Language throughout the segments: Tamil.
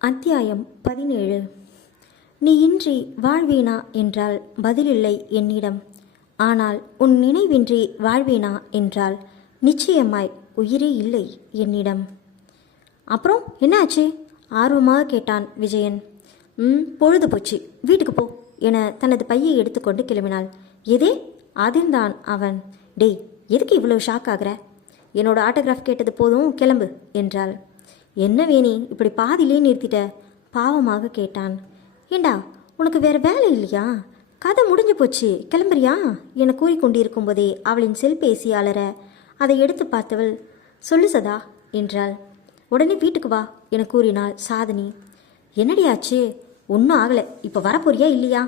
அத்தியாயம் 17. நீ இன்றி வாழ்வேனா என்றால் பதிலில்லை என்னிடம். ஆனால் உன் நினைவின்றி வாழ்வேனா என்றால் நிச்சயமாய் உயிரே இல்லை என்னிடம். அப்புறம் என்னாச்சு? ஆர்வமாக கேட்டான் விஜயன். பொழுது போச்சு, வீட்டுக்கு போ என தனது பையை எடுத்துக்கொண்டு கிளம்பினாள். எதே? அதிர்ந்தான் அவன். டேய், எதுக்கு இவ்வளவு ஷாக் ஆகிற? என்னோட ஆட்டோகிராஃப் கேட்டது போதும், கிளம்பு என்றாள். என்ன வேணி இப்படி பாதிலே நிறுத்திட்ட? பாவமாக கேட்டான். ஏண்டா, உனக்கு வேற வேலை இல்லையா? கதை முடிஞ்சு போச்சு, கிளம்புறியா என கூறிக்கொண்டிருக்கும் போதே அவளின் செல்பேசி அலற அதை எடுத்து பார்த்தவள், சொல்லு சதா என்றாள். உடனே வீட்டுக்கு வா என கூறினாள் சாதனி. என்னடியாச்சு? ஒன்றும் ஆகலை, இப்போ வரப்போறியா இல்லையா?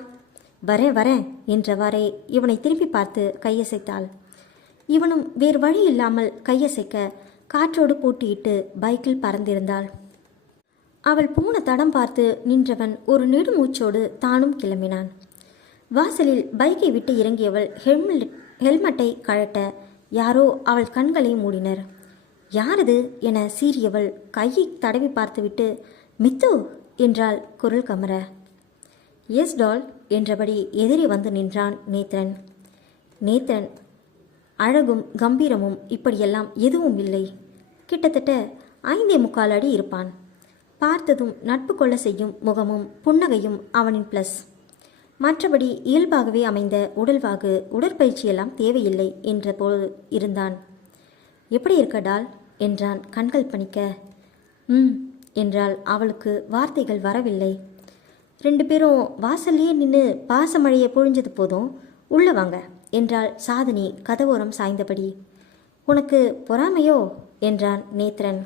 வரேன் வரேன் என்றவாறே இவனை திரும்பி பார்த்து கையசைத்தாள். இவனும் வேறு வழி இல்லாமல் கையசைக்க காற்றோடு போட்டியிட்டு பைக்கில் பறந்திருந்தாள். அவள் போன தடம் பார்த்து நின்றவன் ஒரு நெடுமூச்சோடு தானும் கிளம்பினான். வாசலில் பைக்கை விட்டு இறங்கியவள் ஹெல்மெட்டை கழட்ட யாரோ அவள் கண்களை மூடினர். யாரது என சீறியவள் கையை தடவி பார்த்துவிட்டு மித்து என்றாள் குரல் கமர. எஸ் டால் என்றபடி எதிரி வந்து நின்றான் நேத்ரன். நேத்ரன் அழகும் கம்பீரமும் இப்படியெல்லாம் எதுவும் இல்லை. கிட்டத்தட்ட 5.25 அடி இருப்பான். பார்த்ததும் நட்பு கொள்ள செய்யும் முகமும் புன்னகையும் அவனின் ப்ளஸ். மற்றபடி இயல்பாகவே அமைந்த உடல்வாகு, உடற்பயிற்சியெல்லாம் தேவையில்லை என்ற போல் இருந்தான். எப்படி இருக்கடால் என்றான் கண்கள் பணிக்க. என்றால் அவளுக்கு வார்த்தைகள் வரவில்லை. 2 பேரும் வாசல்லையே நின்று பாசமழையை பொழிஞ்சது போதும், உள்ள வாங்க என்றாள் சாதனி கதவோரம் சாய்ந்தபடி. உனக்கு பொறாமையோ என்றான் நேத்ரன்.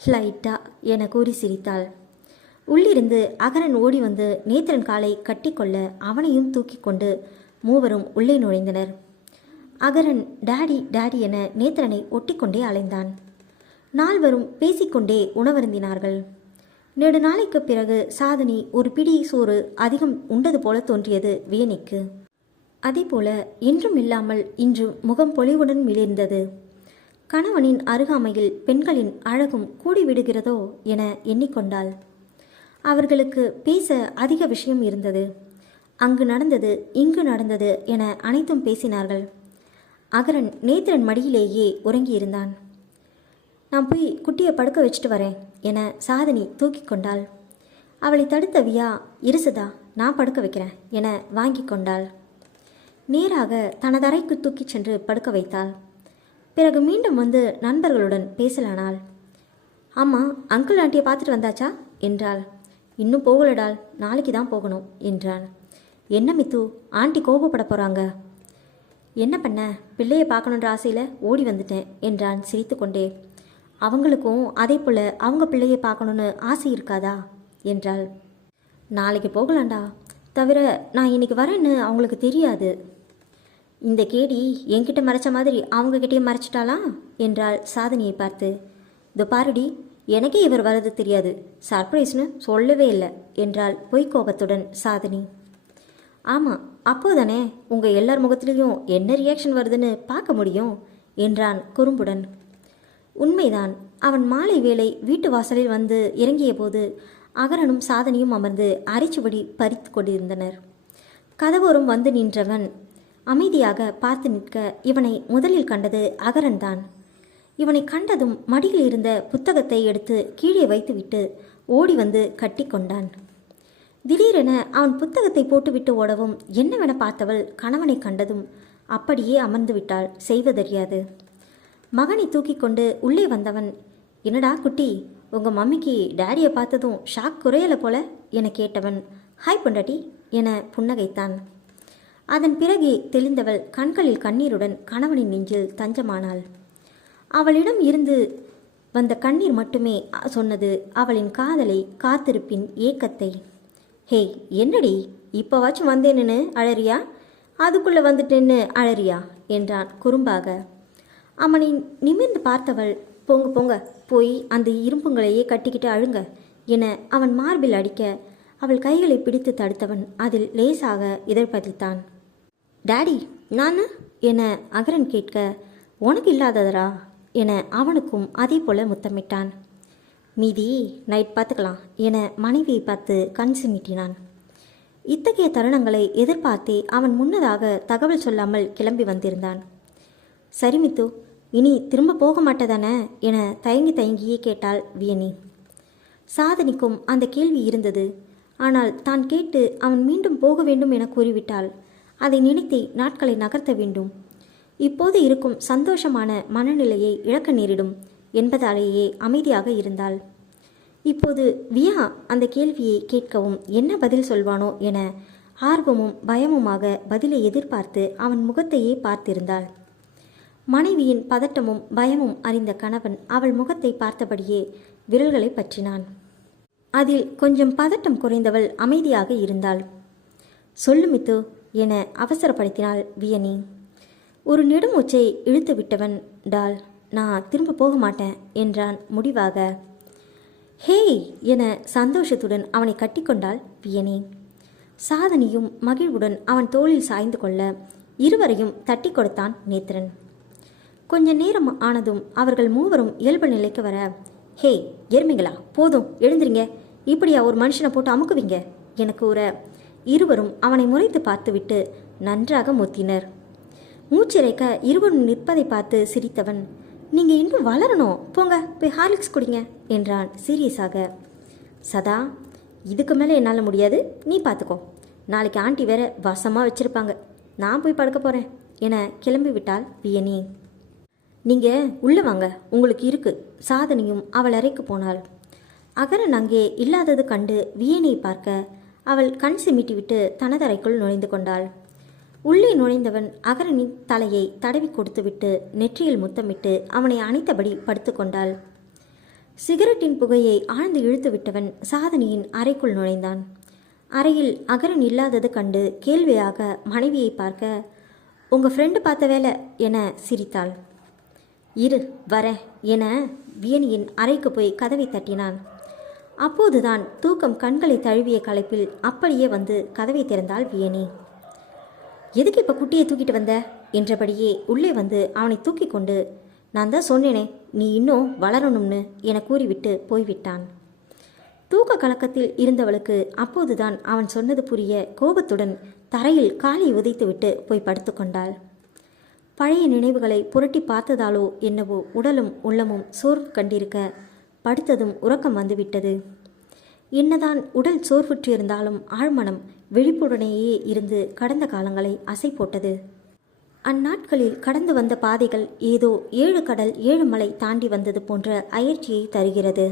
லைட்டா என கூறி சிரித்தாள். உள்ளிருந்து அகரன் ஓடி வந்து நேத்ரன் காலை கட்டிக்கொள்ள அவனையும் தூக்கி கொண்டு மூவரும் உள்ளே நுழைந்தனர். அகரன் டாடி டாடி என நேத்ரனை ஒட்டிக்கொண்டே அலைந்தான். நால்வரும் பேசிக்கொண்டே உணவருந்தினார்கள். நெடுநாளைக்கு பிறகு சாதனி ஒரு பிடி சோறு அதிகம் உண்டது போல தோன்றியது வியனிக்கு. அதேபோல என்றும் இல்லாமல் இன்று முகம் பொலிவுடன் மிளிர்ந்தது. கணவனின் அருகாமையில் பெண்களின் அழகும் கூடிவிடுகிறதோ என எண்ணிக்கொண்டாள். அவர்களுக்கு பேச அதிக விஷயம் இருந்தது. அங்கு நடந்தது, இங்கு நடந்தது என அனைத்தும் பேசினார்கள். அகரன் நேத்ரன் மடியிலேயே உறங்கியிருந்தான். நான் போய் குட்டியை படுக்க வச்சுட்டு வரேன் என சாதனி தூக்கி கொண்டாள். அவளை தடுத்த வியா, இருசுதா நான் படுக்க வைக்கிறேன் என வாங்கி கொண்டாள். நேராக தனது அறைக்கு தூக்கிச் சென்று படுக்க வைத்தாள். பிறகு மீண்டும் வந்து நண்பர்களுடன் பேசலானாள். ஆமாம், அங்கிள் ஆண்டியை பார்த்துட்டு வந்தாச்சா என்றாள். இன்னும் போகலடால், நாளைக்கு தான் போகணும் என்றான். என்ன மித்து, ஆண்டி கோபப்பட போகிறாங்க? என்ன பண்ண, பிள்ளையை பார்க்கணுன்ற ஆசையில் ஓடி வந்துட்டேன் என்றான் சிரித்து கொண்டே. அவங்களுக்கும் அதே போல் அவங்க பிள்ளையை பார்க்கணுன்னு ஆசை இருக்காதா என்றாள். நாளைக்கு போகலாண்டா, தவிர நான் இன்னைக்கு வரேன்னு அவங்களுக்கு தெரியாது. இந்த கேடி என்கிட்ட மறைச்ச மாதிரி அவங்கக்கிட்டே மறைச்சிட்டாளா என்றாள் சாதனியை பார்த்து. இதோ பாருடி, எனக்கே இவர் வரது தெரியாது, சர்ப்ரைஸ்னு சொல்லவே இல்லை என்றாள் பொய்க்கோபத்துடன் சாதனி. ஆமாம், அப்போதானே உங்கள் எல்லார் முகத்திலையும் என்ன ரியாக்ஷன் வருதுன்னு பார்க்க முடியும் என்றான் குறும்புடன். உண்மைதான். அவன் மாலை வேளை வீட்டு வாசலில் வந்து இறங்கிய போது அகரனும் சாதனியும் அமர்ந்து அரைச்சுபடி பறித்து கொண்டிருந்தனர். கதவோரம் வந்து நின்றவன் அமைதியாக பார்த்து நிற்க இவனை முதலில் கண்டது அகரன்தான். இவனை கண்டதும் மடியில் இருந்த புத்தகத்தை எடுத்து கீழே வைத்துவிட்டு ஓடி வந்து கட்டி கொண்டான். திடீரென அவன் புத்தகத்தை போட்டுவிட்டு ஓடவும் என்னவென பார்த்தவள் கணவனை கண்டதும் அப்படியே அமர்ந்து விட்டாள், செய்வதறியாது. மகனை தூக்கி கொண்டு உள்ளே வந்தவன், என்னடா குட்டி, உங்கள் மம்மிக்கு டேடியை பார்த்ததும் ஷாக் குறையலை போல என கேட்டவன், ஹாய் பொண்டாட்டி என புன்னகைத்தான். அதன் பிறகே தெளிந்தவள் கண்களில் கண்ணீருடன் கணவனின் நெஞ்சில் தஞ்சமானாள். அவளிடம் இருந்து வந்த கண்ணீர் மட்டுமே சொன்னது அவளின் காதலை, காத்திருப்பின் ஏக்கத்தை. ஹேய், என்னடி இப்போவாச்சும் வந்தேன்னு அழறியா, அதுக்குள்ளே வந்துட்டேன்னு அழறியா என்றான் குறும்பாக. அவனை நிமிர்ந்து பார்த்தவள், போங்க போங்க, போய் அந்த இரும்புங்களையே கட்டிக்கிட்டு அழுங்க என அவன் மார்பில் அடிக்க அவள் கைகளை பிடித்து தடுத்தவன் அதில் லேசாக எதிர்பதித்தான். டாடி நான் என அகரன் கேட்க, உனக்கு இல்லாததரா என அவனுக்கும் அதே போல முத்தமிட்டான். மீதி நைட் பார்த்துக்கலாம் என மனைவியை பார்த்து கண் சிமிட்டினான். இத்தகைய தருணங்களை எதிர்பார்த்தே அவன் முன்னதாக தகவல் சொல்லாமல் கிளம்பி வந்திருந்தான். சரி மித்து, இனி திரும்ப போக மாட்டேதானே என தயங்கி தயங்கியே கேட்டாள் வியனி. சாதனிக்கும் அந்த கேள்வி இருந்தது. ஆனால் தான் கேட்டு அவன் மீண்டும் போக வேண்டும் என கூறிவிட்டால் அதை நினைத்தே நாட்களை நகர்த்த வேண்டும். இப்போது இருக்கும் சந்தோஷமான மனநிலையை இழக்க நேரிடும் என்பதாலேயே அமைதியாக இருந்தாள். இப்போது வியா அந்த கேள்வியை கேட்கவும் என்ன பதில் சொல்வானோ என ஆர்வமும் பயமுமாக பதிலை எதிர்பார்த்து அவன் முகத்தையே பார்த்திருந்தாள். மனைவியின் பதட்டமும் பயமும் அறிந்த கணவன் அவள் முகத்தை பார்த்தபடியே விரல்களை பற்றினான். அதில் கொஞ்சம் பதட்டம் குறைந்தவள் அமைதியாக இருந்தாள். சொல்லு மித்து என அவசரப்படுத்தினாள் வியனி. ஒரு நெடுமூச்சை இழுத்து விட்டவன் டால், நான் திரும்ப போக மாட்டேன் என்றான் முடிவாக. ஹேய் என சந்தோஷத்துடன் அவனை கட்டிக்கொண்டாள் வியனி. சாதனியும் மகிழ்வுடன் அவன் தோளில் சாய்ந்து கொள்ள இருவரையும் தட்டி கொடுத்தான் நேத்திரன். கொஞ்ச நேரம் ஆனதும் அவர்கள் மூவரும் இயல்பு நிலைக்கு வர, ஹே எருமைங்களா, போதும் எழுந்துறீங்க, இப்படியா ஒரு மனுஷனை போட்டு அமுக்குவீங்க என கூற இருவரும் அவனை முறைத்து பார்த்துவிட்டு நன்றாக மொத்தினர். மூச்சிறைக்க இருவரும் நிற்பதை பார்த்து சிரித்தவன், நீங்கள் இன்னும் வளரணும், போங்க போய் ஹார்லிக்ஸ் குடிங்க என்றான் சீரியஸாக. சதா, இதுக்கு மேலே என்னால் முடியாது, நீ பார்த்துக்கோ, நாளைக்கு ஆண்டி வேற வசமாக வச்சுருப்பாங்க, நான் போய் படுக்க போகிறேன் என கிளம்பி விட்டாள் வியனி. நீங்கள் உள்ளே வாங்க, உங்களுக்கு இருக்கு. சாதனியும் அவள் அறைக்கு போனாள். அகரன் அங்கே இல்லாதது கண்டு வியனியை பார்க்க அவள் கண் சிமிட்டி விட்டு தனது அறைக்குள் நுழைந்து கொண்டாள். உள்ளே நுழைந்தவன் அகரனின் தலையை தடவி கொடுத்துவிட்டு நெற்றியில் முத்தமிட்டு அவனை அணைத்தபடி படுத்து கொண்டாள். சிகரெட்டின் புகையை ஆழ்ந்து இழுத்து விட்டவன் சாதனியின் அறைக்குள் நுழைந்தான். அறையில் அகரன் இல்லாதது கண்டு கேள்வியாக மனைவியை பார்க்க, உங்கள் ஃப்ரெண்டு பார்த்த வேலை என சிரித்தாள். இரு வர என வியனியின் அறைக்கு போய் கதவை தட்டினான். அப்போதுதான் தூக்கம் கண்களை தழுவிய களைப்பில் அப்படியே வந்து கதவை திறந்தாள் வியனி. எதுக்கு இப்போ குட்டியை தூக்கிட்டு வந்த என்றபடியே உள்ளே வந்து அவனை தூக்கி கொண்டு, நான் தான் சொன்னேனே நீ இன்னும் வளரணும்னு என கூறிவிட்டு போய்விட்டான். தூக்க கலக்கத்தில் இருந்தவளுக்கு அப்போதுதான் அவன் சொன்னது புரிய கோபத்துடன் தரையில் காலை உதைத்துவிட்டு போய் படுத்து கொண்டாள். பழைய நினைவுகளை புரட்டி பார்த்ததாலோ என்னவோ உடலும் உள்ளமும் சோர்வு கண்டிருக்க படுத்ததும் உறக்கம் வந்துவிட்டது. என்னதான் உடல் சோர்வுற்றிருந்தாலும் ஆழ்மனம் விழிப்புடனேயே இருந்து கடந்த காலங்களை அசை போட்டது. அந்நாட்களில் கடந்து வந்த பாதைகள் ஏதோ 7 கடல் 7 மலை தாண்டி வந்தது போன்ற அயற்சியை தருகிறது.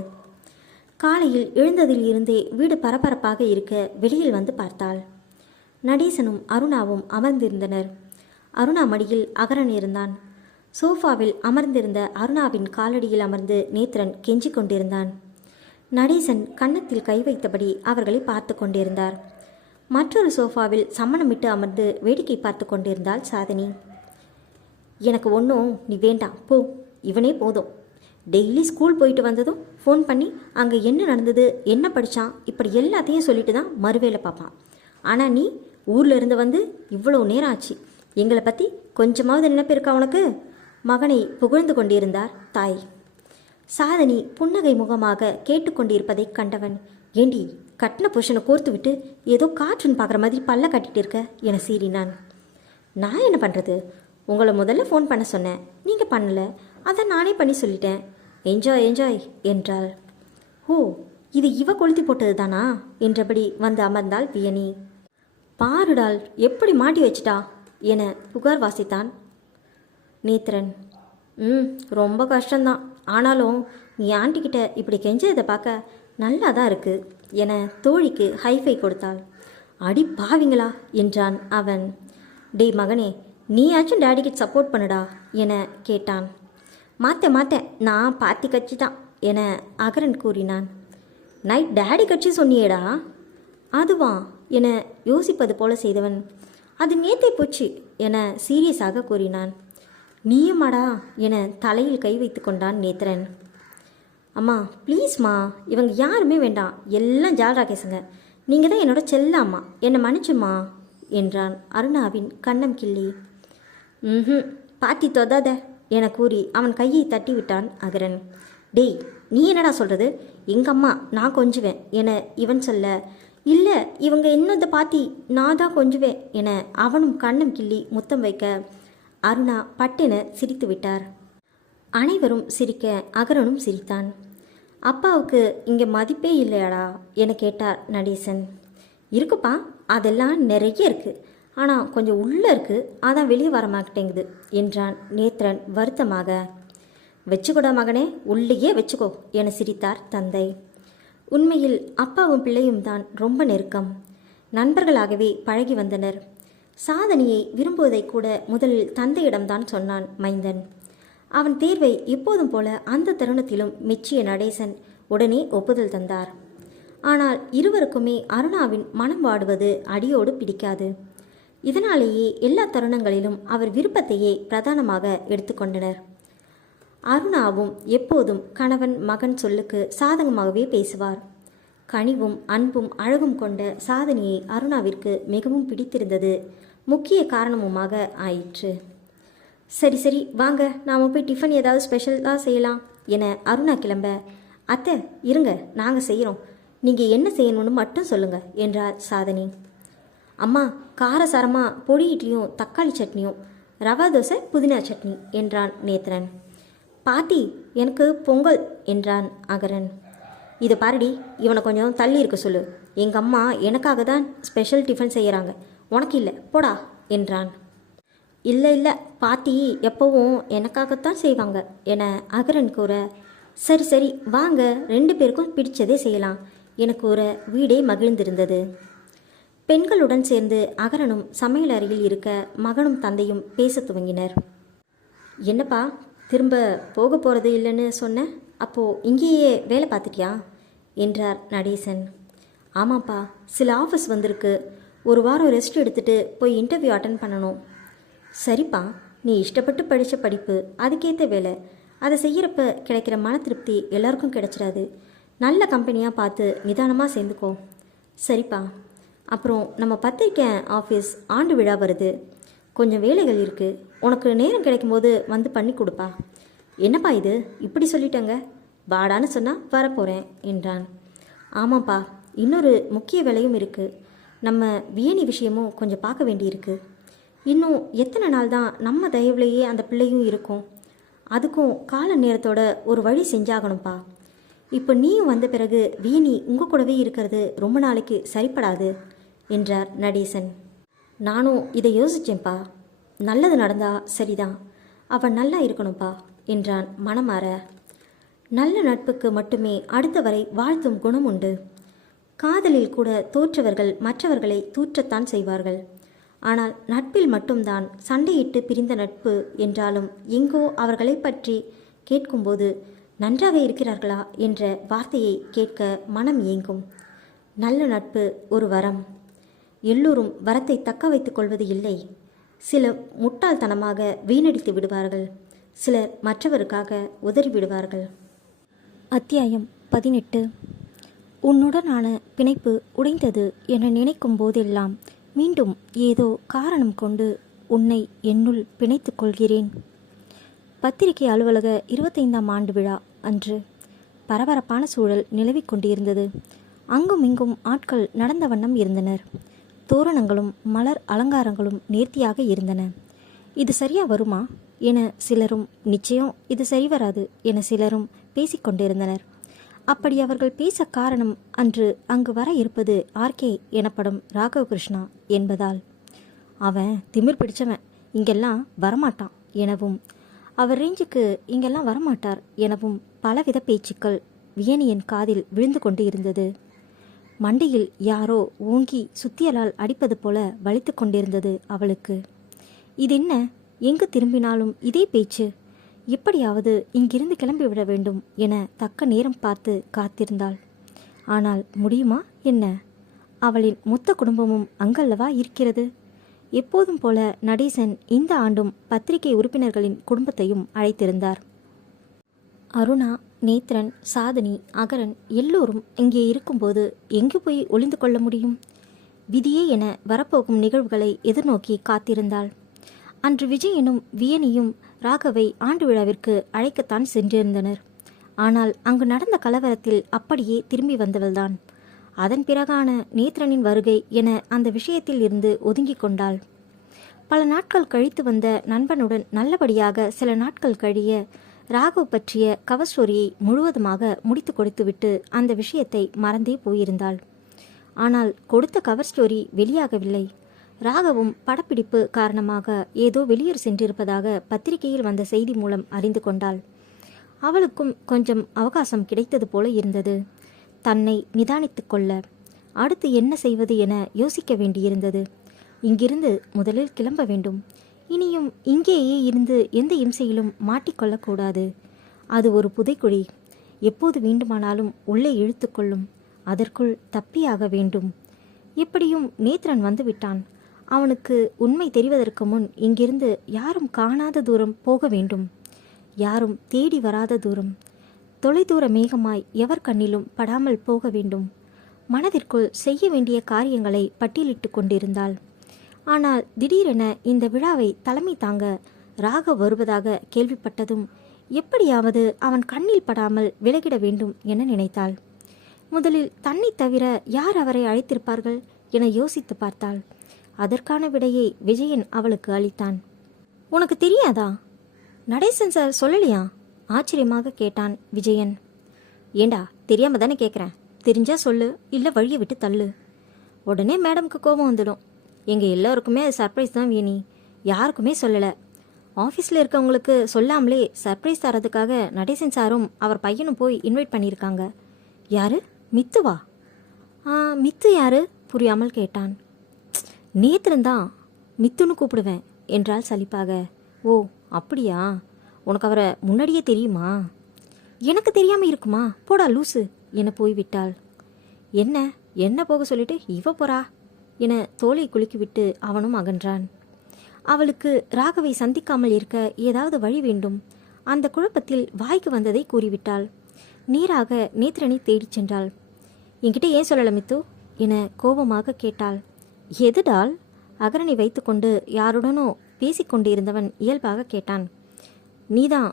காலையில் எழுந்ததில் இருந்தே வீடு பரபரப்பாக இருக்க வெளியில் வந்து பார்த்தாள். நடேசனும் அருணாவும் அமர்ந்திருந்தனர். அருணா மடியில் அகரன் இருந்தான். சோஃபாவில் அமர்ந்திருந்த அருணாவின் காலடியில் அமர்ந்து நேத்திரன் கெஞ்சி கொண்டிருந்தான். நடேசன் கன்னத்தில் கை வைத்தபடி அவர்களை பார்த்து கொண்டிருந்தார். மற்றொரு சோஃபாவில் சம்மணமிட்டு அமர்ந்து வேடிக்கை பார்த்து கொண்டிருந்தாள் சாதனி. எனக்கு ஒன்றும் நீ வேண்டாம் போ, இவனே போதும். டெய்லி ஸ்கூல் போயிட்டு வந்ததும் ஃபோன் பண்ணி அங்கே என்ன நடந்தது, என்ன படித்தான், இப்படி எல்லாத்தையும் சொல்லிட்டு தான் மறுவேளை பார்ப்பான். ஆனால் நீ ஊரில் இருந்து வந்து இவ்வளோ நேரம் ஆச்சு, எங்களை பற்றி கொஞ்சமாவது நினைப்பு இருக்கா உனக்கு? மகனை புகழ்ந்து கொண்டிருந்தார் தாய். சாதனி புன்னகை முகமாக கேட்டுக்கொண்டிருப்பதை கண்டவன், ஏண்டி கட்டின புருஷனை கோர்த்து விட்டு ஏதோ காற்றுன்னு பார்க்குற மாதிரி பல்ல கட்டிட்டு இருக்க என சீறினான். நான் என்ன பண்ணுறது, உங்களை முதல்ல ஃபோன் பண்ண சொன்னேன், நீங்கள் பண்ணலை, அதான் நானே பண்ணி சொல்லிட்டேன். என்ஜாய் என்ஜாய் என்றாள். ஓ, இது இவ கொளுத்தி போட்டது தானா என்றபடி வந்து அமர்ந்தாள் வியனி. பாருடால் எப்படி மாட்டி வச்சிட்டா என புகார் வாசித்தான் நேத்திரன். ரொம்ப கஷ்டம்தான், ஆனாலும் நீ ஆண்டிக்கிட்ட இப்படி கெஞ்சதை பார்க்க நல்லா தான் இருக்கு என தோழிக்கு ஹைஃபை கொடுத்தாள். அடி பாவிங்களா என்றான் அவன். டேய் மகனே, நீயாச்சும் டேடிக்கு சப்போர்ட் பண்ணுடா என கேட்டான். மாத்தேன் நான் பாத்தி கட்சி தான் என அகரன் கூறினான். நைட் டேடி கட்சி சொன்னியேடா. அதுவா என யோசிப்பது போல செய்தவன், அது நேத்தே போச்சு என சீரியஸாக கூறினான். நீயுமாடா என தலையில் கை வைத்து கொண்டான் நேத்திரன். அம்மா ப்ளீஸ்மா, இவங்க யாருமே வேண்டாம், எல்லாம் ஜால்ரா கேசுங்க, நீங்கள் தான் என்னோட செல்ல அம்மா, என்னை மன்னிச்சுமா என்றான் அருணாவின் கண்ணம் கிள்ளி. பாத்தி தொதாத என கூறி அவன் கையை தட்டி விட்டான் அகரன். டேய் நீ என்னடா சொல்கிறது? எங்கள் அம்மா நான் கொஞ்சுவேன் என இவன் சொல்ல, இல்லை இவங்க என்னதை பாத்தி நான் தான் கொஞ்சுவேன் என அவனும் கண்ணம் கிள்ளி முத்தம் வைக்க அருணா பட்டென சிரித்து விட்டார். அனைவரும் சிரிக்க அகரனும் சிரித்தான். அப்பாவுக்கு இங்கே மதிப்பே இல்லையாடா என கேட்டார் நடேசன். இருக்குப்பா, அதெல்லாம் நிறைய இருக்குது, ஆனால் கொஞ்சம் உள்ளே இருக்குது, அதான் வெளியே வர மாட்டேங்குது என்றான் நேத்ரன் வருத்தமாக. வச்சுக்கூட மகனே, உள்ளேயே வச்சுக்கோ என சிரித்தார் தந்தை. உண்மையில் அப்பாவும் பிள்ளையும் தான் ரொம்ப நெருக்கம். நண்பர்களாகவே பழகி வந்தனர். சாதனையை விரும்புவதை கூட முதலில் தந்தையிடம்தான் சொன்னான் மைந்தன். அவன் தேர்வை எப்போதும் போல அந்த தருணத்திலும் மெச்சிய நடேசன் உடனே ஒப்புதல் தந்தார். ஆனால் இருவருக்குமே அருணாவின் மனம் வாடுவது அடியோடு பிடிக்காது. இதனாலேயே எல்லா தருணங்களிலும் அவர் விருப்பத்தையே பிரதானமாக எடுத்துக்கொண்டனர். அருணாவும் எப்போதும் கணவன் மகன் சொல்லுக்கு சாதகமாகவே பேசுவார். கனிவும் அன்பும் அழகும் கொண்ட சாதனையை அருணாவிற்கு மிகவும் பிடித்திருந்தது முக்கிய காரணமுமாக ஆயிற்று. சரி சரி வாங்க, நாம் போய் டிஃபன் ஏதாவது ஸ்பெஷலாக செய்யலாம் என அருணா கிளம்ப, அத்தை இருங்க நாங்கள் செய்கிறோம், நீங்கள் என்ன செய்யணும்னு மட்டும் சொல்லுங்கள் என்றார் சாதனி. அம்மா காரசாரமாக பொடி இட்லியும் தக்காளி சட்னியும், ரவா தோசை புதினா சட்னி என்றான் நேத்ரன். பாட்டி எனக்கு பொங்கல் என்றான் அகரன். இது பாருடி, இவனை கொஞ்சம் தள்ளி இருக்க சொல்லு, எங்கள் அம்மா எனக்காக தான் ஸ்பெஷல் டிஃபன் செய்கிறாங்க, உனக்கு இல்லை போடா என்றான். இல்லை இல்லை பாட்டி எப்போவும் எனக்காகத்தான் செய்வாங்க என அகரன் கூற, சரி சரி வாங்க 2 பேருக்கும் பிடிச்சதே செய்யலாம் என கூற வீடே மகிழ்ந்திருந்தது. பெண்களுடன் சேர்ந்து அகரனும் சமையல் அறையில் இருக்க மகனும் தந்தையும் பேச துவங்கினர். என்னப்பா திரும்ப போக போகிறது இல்லைன்னு சொன்ன, அப்போது இங்கேயே வேலை பார்த்துட்டியா என்றார் நடேசன். ஆமாப்பா, சில ஆஃபீஸ் வந்திருக்கு, ஒரு வாரம் ரெஸ்ட் எடுத்துகிட்டு போய் இன்டர்வியூ அட்டன் பண்ணணும். சரிப்பா, நீ இஷ்டப்பட்டு படித்த படிப்பு, அதுக்கேற்ற வேலை, அதை செய்கிறப்ப கிடைக்கிற மன திருப்தி எல்லாருக்கும் கிடைச்சிடாது. நல்ல கம்பெனியாக பார்த்து நிதானமாக சேர்ந்துக்கோ. சரிப்பா, அப்புறம் நம்ம பத்திரிக்கை ஆஃபீஸ் ஆண்டு விழா வருது, கொஞ்சம் வேலைகள் இருக்குது, உனக்கு நேரம் கிடைக்கும்போது வந்து பண்ணி கொடுப்பா. என்னப்பா இது இப்படி சொல்லிட்டேங்க, வாடான்னு சொன்னால் வரப்போகிறேன் என்றான். ஆமாப்பா, இன்னொரு முக்கிய வேலையும் இருக்குது, நம்ம வியனி விஷயமும் கொஞ்சம் பார்க்க வேண்டியிருக்கு. இன்னும் எத்தனை நாள் தான் நம்ம தயவுலேயே அந்த பிள்ளையும் இருக்கும், அதுக்கும் கால நேரத்தோட ஒரு வழி செஞ்சாகணும்ப்பா. இப்போ நீயும் வந்த பிறகு வியனி உங்கள் கூடவே இருக்கிறது ரொம்ப நாளைக்கு சரிப்படாது என்றார் நடேசன். நானும் இதை யோசித்தேன்ப்பா, நல்லது நடந்தா சரிதான், அவன் நல்லா இருக்கணும்ப்பா என்றான் மனமாற. நல்ல நட்புக்கு மட்டுமே அடுத்த வரை வாழ்த்தும் குணம் உண்டு. காதலில் கூட தோற்றவர்கள் மற்றவர்களை தூற்றத்தான் செய்வார்கள். ஆனால் நட்பில் மட்டும்தான் சண்டையிட்டு பிரிந்த நட்பு என்றாலும் எங்கோ அவர்களை பற்றி கேட்கும்போது நன்றாக இருக்கிறார்களா என்ற வார்த்தையை கேட்க மனம் ஏங்கும். நல்ல நட்பு ஒரு வரம். எல்லோரும் வரத்தை தக்க வைத்துக் கொள்வது இல்லை. சிலர் முட்டாள்தனமாக வீணடித்து விடுவார்கள், சிலர் மற்றவருக்காக உதறி விடுவார்கள். அத்தியாயம் 18. உன்னுடனான பிணைப்பு உடைந்தது என நினைக்கும் போதெல்லாம் மீண்டும் ஏதோ காரணம் கொண்டு உன்னை என்னுள் பிணைத்துக் கொள்கிறேன். பத்திரிகை அலுவலக 25ஆம் ஆண்டு விழா அன்று பரபரப்பான சூழல் நிலவிக் கொண்டிருந்தது. அங்கும் இங்கும் ஆட்கள் நடந்த வண்ணம் இருந்தனர். தோரணங்களும் மலர் அலங்காரங்களும் நேர்த்தியாக இருந்தன. இது சரியா வருமா என சிலரும், நிச்சயம் இது சரிவராது என சிலரும் பேசிக்கொண்டிருந்தனர். அப்படி அவர்கள் பேச காரணம் அன்று அங்கு வர இருப்பது ஆர்கே எனப்படும் ராகவ் கிருஷ்ணா என்பதால். அவன் திமிர் பிடிச்சவன், இங்கெல்லாம் வரமாட்டான் எனவும், அவர் ரேஞ்சுக்கு இங்கெல்லாம் வரமாட்டார் எனவும் பலவித பேச்சுக்கள் வியனியின் காதில் விழுந்து கொண்டு இருந்தது. மண்டியில் யாரோ ஓங்கி சுத்தியலால் அடிப்பது போல வலித்து கொண்டிருந்தது அவளுக்கு. இதென்ன, எங்கு திரும்பினாலும் இதே பேச்சு, எப்படியாவது இங்கிருந்து கிளம்பிவிட வேண்டும் என தக்க நேரம் பார்த்து காத்திருந்தாள். ஆனால் முடியுமா என்ன? அவளின் மொத்த குடும்பமும் அங்கல்லவா இருக்கிறது. எப்போதும் போல நடேசன் இந்த ஆண்டும் பத்திரிகை உறுப்பினர்களின் குடும்பத்தையும் அழைத்திருந்தார். அருணா, நேத்ரன், சாதனி, அகரன் எல்லோரும் இங்கே இருக்கும்போது எங்கு போய் ஒளிந்து கொள்ள முடியும்? விதியே என வரப்போகும் நிகழ்வுகளை எதிர்நோக்கி காத்திருந்தாள். அன்று விஜயனும் வியனியும் ராகவை ஆண்டு விழாவிற்கு அழைக்கத்தான் சென்றிருந்தனர். ஆனால் அங்கு நடந்த கலவரத்தில் அப்படியே திரும்பி வந்தவள்தான். அதன் பிறகான நேத்ரனின் வருகை என அந்த விஷயத்தில் இருந்து ஒதுங்கிக் கொண்டாள். பல நாட்கள் கழித்து வந்த நண்பனுடன் நல்லபடியாக சில நாட்கள் கழிய ராகவ் பற்றிய கவர் ஸ்டோரியை முழுவதுமாக முடித்து கொடுத்துவிட்டு அந்த விஷயத்தை மறந்தே போயிருந்தாள். ஆனால் கொடுத்த கவர் ஸ்டோரி வெளியாகவில்லை. ராகவும் படப்பிடிப்பு காரணமாக ஏதோ வெளியூர் சென்றிருப்பதாக பத்திரிகையில் வந்த செய்தி மூலம் அறிந்து கொண்டாள். அவளுக்கும் கொஞ்சம் அவகாசம் கிடைத்தது போல இருந்தது. தன்னை நிதானித்து கொள்ள அடுத்து என்ன செய்வது என யோசிக்க வேண்டியிருந்தது. இங்கிருந்து முதலில் கிளம்ப வேண்டும். இனியும் இங்கேயே இருந்து எந்த இம்சையிலும் மாட்டிக்கொள்ளக்கூடாது. அது ஒரு புதைக்குழி, எப்போது வேண்டுமானாலும் உள்ளே இழுத்துக்கொள்ளும். அதற்குள் தப்பியாக வேண்டும். எப்படியும் நேத்ரன் வந்துவிட்டான். அவனுக்கு உண்மை தெரிவதற்கு முன் இங்கிருந்து யாரும் காணாத தூரம் போக வேண்டும். யாரும் தேடி வராத தூரம், தொலைதூர மேகமாய் எவர் கண்ணிலும் படாமல் போக வேண்டும். மனதிற்குள் செய்ய வேண்டிய காரியங்களை பட்டியலிட்டு கொண்டிருந்தாள். ஆனால் திடீரென இந்த விழாவை தலைமை தாங்க ராகவ் வருவதாக கேள்விப்பட்டதும் எப்படியாவது அவன் கண்ணில் படாமல் விலகிட வேண்டும் என நினைத்தாள். முதலில் தன்னை தவிர யார் அவரை அழைத்திருப்பார்கள் என யோசித்து பார்த்தாள். அதற்கான விடையை விஜயன் அவளுக்கு அளித்தான். உனக்கு தெரியாதா? நடேசன் சார் சொல்லலையா? ஆச்சரியமாக கேட்டான் விஜயன். ஏண்டா, தெரியாம தானே கேட்குறேன். தெரிஞ்சா சொல்லு, இல்லை வழியை விட்டு தள்ளு. உடனே மேடம்க்கு கோபம் வந்துடும். எங்கள் எல்லோருக்குமே அது சர்ப்ரைஸ் தான் வேணி, யாருக்குமே சொல்லலை. ஆஃபீஸில் இருக்கவங்களுக்கு சொல்லாமலே சர்ப்ரைஸ் தரதுக்காக நடேசன் சாரும் அவர் பையனும் போய் இன்வைட் பண்ணியிருக்காங்க. யாரு? மித்துவா? மித்து யாரு? புரியாமல் கேட்டான். நேத்திரந்தான், மித்துன்னு கூப்பிடுவேன் என்றாள் சலிப்பாக. ஓ அப்படியா? உனக்கு அவரை முன்னாடியே தெரியுமா? எனக்கு தெரியாமல் இருக்குமா? போடா லூசு என போய்விட்டாள். என்ன போக சொல்லிட்டு இவ போறா என தோலை குலுக்கிவிட்டு அவனும் அகன்றான். அவளுக்கு ராகவை சந்திக்காமல் இருக்க ஏதாவது வழி வேண்டும். அந்த குழப்பத்தில் வாய்க்கு வந்ததை கூறிவிட்டாள். நேராக நேத்ரனை தேடிச் சென்றாள். என்கிட்ட ஏன் சொல்லல மித்து என கோபமாக கேட்டாள். எதுடால்? அகரனை வைத்துக்கொண்டு யாருடனோ பேசிக்கொண்டிருந்தவன் இயல்பாக கேட்டான். நீதான்